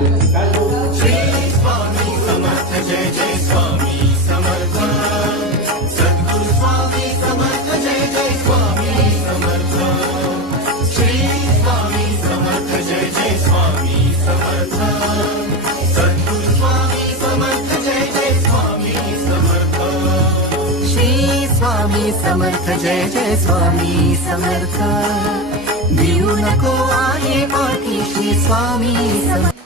श्री स्वामी समर्थ जय जय स्वामी समर्थ सद्गुरु स्वामी समर्थ जय जय स्वामी समर्थ श्री स्वामी समर्थ जय जय स्वामी समर्थ सद्गुरु स्वामी समर्थ जय जय स्वामी समर्थ श्री स्वामी समर्थ जय जय स्वामी समर्थ भिऊ नको आहे पाठी श्री स्वामी समर्थ